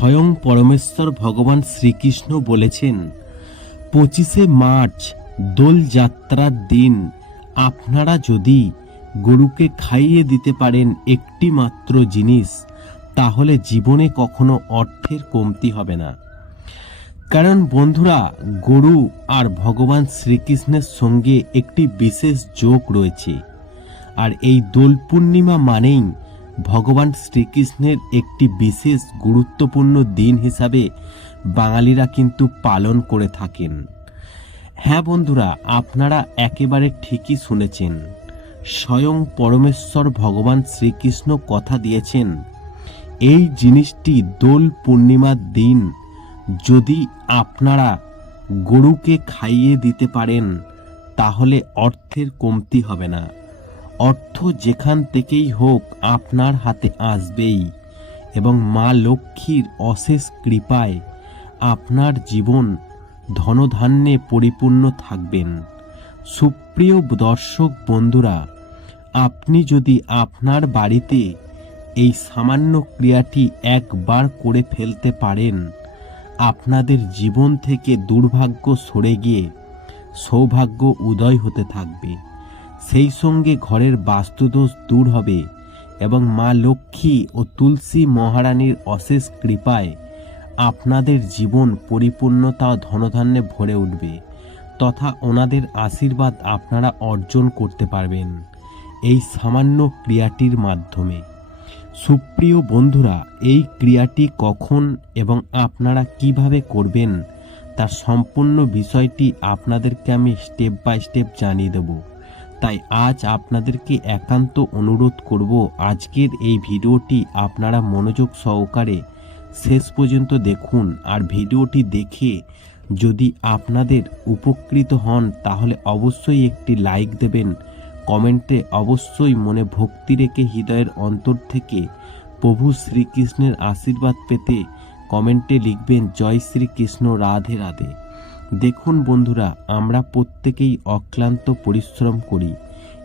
স্বয়ং পরমেশ্বর ভগবান শ্রীকৃষ্ণ বলেছেন, পঁচিশে মার্চ দোলযাত্রার দিন, আপনারা যদি গরুকে খাইয়ে দিতে পারেন একটি মাত্র জিনিস, তাহলে জীবনে কখনো অর্থের কমতি হবে না। কারণ বন্ধুরা, গরু আর ভগবান শ্রীকৃষ্ণের সঙ্গে একটি বিশেষ যোগ রয়েছে। আর এই দোল পূর্ণিমা মানেই ভগবান শ্রীকৃষ্ণের একটি বিশেষ গুরুত্বপূর্ণ দিন হিসাবে বাঙালিরা কিন্তু পালন করে থাকেন। হ্যাঁ বন্ধুরা, আপনারা একেবারে ঠিকই শুনেছেন। স্বয়ং পরমেশ্বর ভগবান শ্রীকৃষ্ণ কথা দিয়েছেন, এই জিনিসটি দোল পূর্ণিমার দিন। যদি আপনারা গরুকে খাইয়ে দিতে পারেন, তাহলে অর্থের কমতি হবে না। অর্থ যেখান থেকেই হোক আপনার হাতে আসবেই, এবং মা লক্ষ্মীর অশেষ কৃপায় আপনার জীবন ধনধান্যে পরিপূর্ণ থাকবেন। সুপ্রিয় দর্শক বন্ধুরা, আপনি যদি আপনার বাড়িতে এই সামান্য ক্রিয়াটি একবার করে ফেলতে পারেন, আপনাদের জীবন থেকে দুর্ভাগ্য সরে গিয়ে সৌভাগ্য উদয় হতে থাকবে। সেই সঙ্গে ঘরের বাস্তুদোষ দূর হবে এবং মা লক্ষ্মী ও তুলসী মহারানীর অশেষ কৃপায় আপনাদের জীবন পরিপূর্ণতা ধনধান্যে ভরে উঠবে তথা ওনাদের আশীর্বাদ আপনারা অর্জন করতে পারবেন এই সামান্য ক্রিয়াটির মাধ্যমে। সুপ্রিয় বন্ধুরা, এই ক্রিয়াটি কখন এবং আপনারা কীভাবে করবেন তার সম্পূর্ণ বিষয়টি আপনাদেরকে আমি স্টেপ বাই স্টেপ জানিয়ে দেব। তাই আজ আপনাদেরকে একান্ত অনুরোধ করব আজকের এই ভিডিওটি আপনারা মনোযোগ সহকারে শেষ পর্যন্ত দেখুন আর ভিডিওটি দেখে যদি আপনাদের উপকৃত হন তাহলে অবশ্যই একটি লাইক দেবেন। কমেন্টে অবশ্যই মনে ভক্তি রেখে হৃদয়ের অন্তর থেকে প্রভু শ্রীকৃষ্ণের আশীর্বাদ পেতে কমেন্টে লিখবেন, জয় শ্রীকৃষ্ণ, রাধে রাধে। দেখুন বন্ধুরা, আমরা প্রত্যেকেই অক্লান্ত পরিশ্রম করি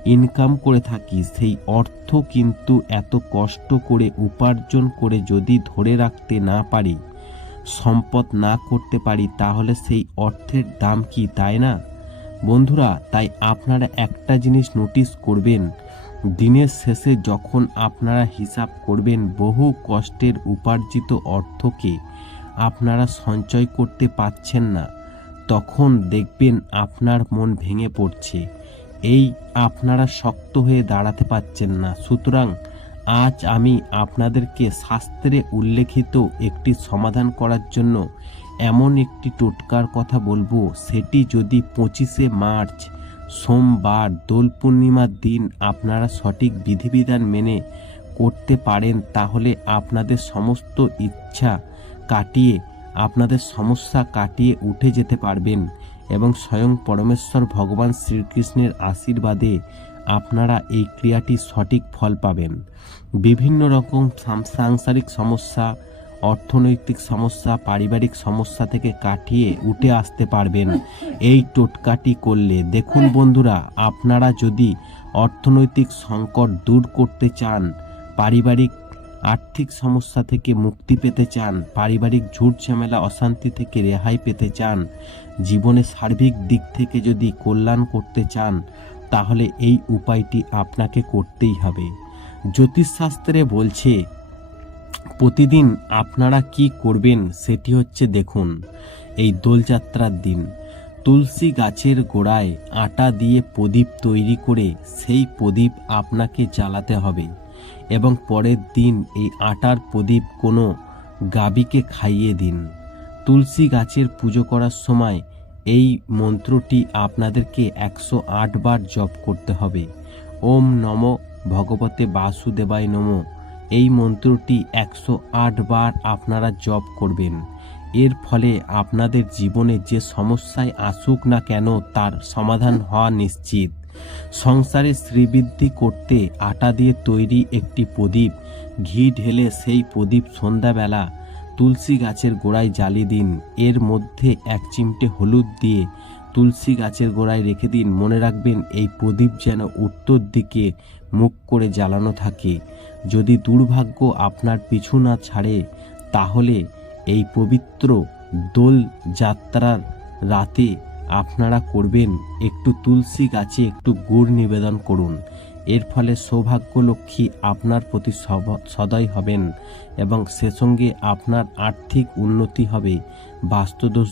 ইনকাম করে থাকি, সেই অর্থ কিন্তু এত কষ্ট করে উপার্জন করে যদি ধরে রাখতে না পারি, সম্পদ না করতে পারি, তাহলে সেই অর্থের দাম কি, তাই না? বন্ধুরা, তাই আপনারা একটা জিনিস নোটিস করবেন, দিনের শেষে যখন আপনারা হিসাব করবেন বহু কষ্টের উপার্জিত অর্থকে, আপনারা সঞ্চয় করতে পাচ্ছেন না। তখন দেখবেন আপনার মন ভেঙে পড়ছে। এই আপনারা শক্ত হয়ে দাঁড়াতে পাচ্ছেন না। সুতরাং আজ আমি আপনাদেরকে শাস্ত্রে উল্লেখিত একটি সমাধান করার জন্য এমন একটি টোটকার কথা বলব, সেটি যদি পঁচিশে মার্চ, সোমবার, দোল পূর্ণিমার দিন আপনারা সঠিক বিধিবিধান মেনে করতে পারেন, তাহলে আপনাদের সমস্ত ইচ্ছা কাটিয়ে আপনাদের সমস্যা কাটিয়ে উঠে যেতে পারবেন এবং স্বয়ং পরমেশ্বর ভগবান শ্রীকৃষ্ণের আশীর্বাদে আপনারা এই ক্রিয়াটি সঠিক ফল পাবেন। বিভিন্ন রকম সাংসারিক সমস্যা, অর্থনৈতিক সমস্যা, পারিবারিক সমস্যা থেকে কাটিয়ে উঠে আসতে পারবেন। এই টোটকাটি করলে, দেখুন বন্ধুরা, আপনারা যদি অর্থনৈতিক সংকট দূর করতে চান, পারিবারিক আর্থিক সমস্যা থেকে মুক্তি পেতে চান, পারিবারিক ঝুট ঝামেলা, অশান্তি থেকে রেহাই পেতে চান, জীবনে সার্বিক দিক থেকে যদি কল্যাণ করতে চান, তাহলে এই উপায়টি আপনাকে করতেই হবে। জ্যোতিষশাস্ত্রে বলছে, প্রতিদিন আপনারা কি করবেন সেটি হচ্ছে দেখুন, এই দোলযাত্রার দিন। তুলসী গাছের গোড়ায় আটা দিয়ে প্রদীপ তৈরি করে সেই প্রদীপ আপনাকে জ্বালাতে হবে। এবং পরের দিন এই আটার প্রদীপ কোনো গাবিকে খাইয়ে দিন। তুলসী গাছের পুজো করার সময় এই মন্ত্রটি আপনাদেরকে একশো আট বার জপ করতে হবে। ওম নম ভগবতে বাসুদেবায় নম। এই মন্ত্রটি একশো আট বার আপনারা জপ করবেন। এর ফলে আপনাদের জীবনে যে সমস্যায় আসুক না কেন তার সমাধান হওয়া নিশ্চিত। সংসারে শ্রীবৃদ্ধি করতে আটা দিয়ে তৈরি একটি প্রদীপ। ঘি ঢেলে সেই প্রদীপ সন্ধ্যাবেলা তুলসী গাছের গোড়ায় জ্বালিয়ে দিন। এর মধ্যে এক চিমটে হলুদ দিয়ে তুলসী গাছের গোড়ায় রেখে দিন। মনে রাখবেন, এই প্রদীপ যেন উত্তর দিকে মুখ করে জ্বালানো থাকে। যদি দুর্ভাগ্য আপনার পিছু না ছাড়ে, তাহলে এই পবিত্র দোল যাত্রার রাতে আপনারা করবেন, একটু তুলসী গাছে একটু গুড় নিবেদন করুন। এর ফলে সৌভাগ্য লক্ষ্মী আপনার প্রতি সদয় হবেন এবং সে সঙ্গে আপনার আর্থিক উন্নতি হবে। বাস্তুদোষ